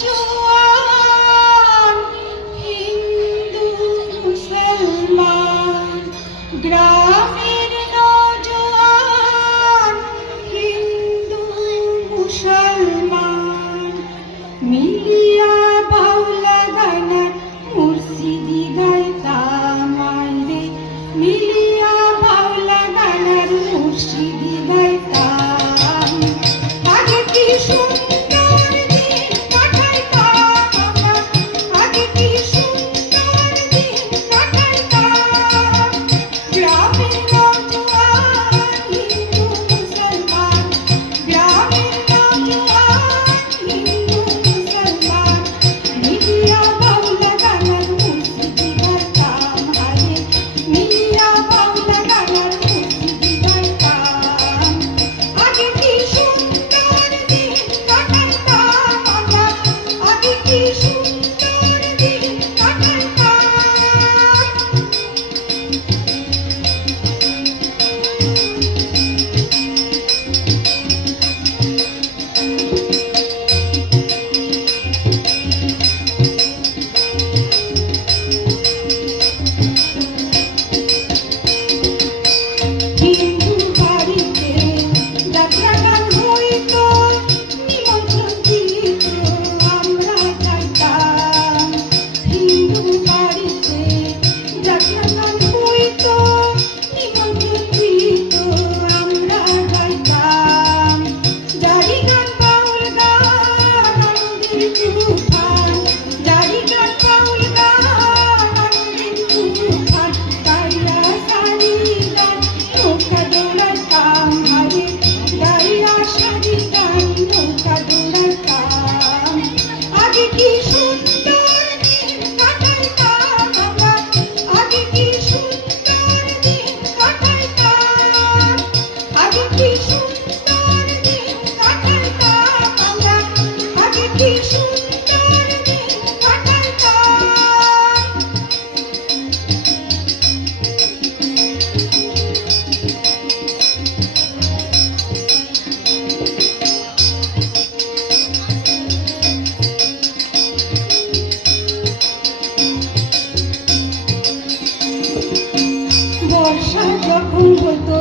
নওজোয়ান হিন্দু মুসলমান, গ্রামের নওজোয়ান হিন্দু মুসলমান মিলিয়া বাউলা গানা মুর্শিদি গাইতাম রে, মিলিয়া বাউলা গানার মুর্শিদি গাইতাম। আগে কি সুন্দর দিন কাটাইতাম আমরা, আগে কি সুন্দর দিন কাটাইতাম। গ্রামের নওজোয়ান হিন্দু মুসলমান, গ্রামের নওজোয়ান হিন্দু মুসলমান মিলিয়া বাউলা গানার মুর্শিদি গাইতাম রে, মিলিয়া বাউলা গানার মুর্শিদি গাইতাম। আগে কি সুন্দর দিন কাটাইতাম আমরা, আগে কি সুন্দর দিন কাটাইতাম। হিন্দু বাড়িতে যাত্রা গান হইতো, নিমন্ত্রণ দিত আমরা যাইতাম। হিন্দু বাড়িতে যাত্রা গান হইতো, নিমন্ত্রণ দিত আমরা যাইতাম। জারি গান বাউল গান আনন্দের তুফান, জারি গান বাউল গান আনন্দের তুফান গাইয়া সারি গান নৌকা দৌড়াইতাম রে, গাইয়া সারি গান নৌকা দৌড়াইতাম। আগে কি সুন্দর দিন কাটাইতাম আমরা, আগে কি সুন্দর দিন কাটাইতাম। আগে কি সুন্দর দিন কাটাইতাম আমরা, আগে কি সুন্দর দিন কাটাইতাম। বর্ষা যখন হতো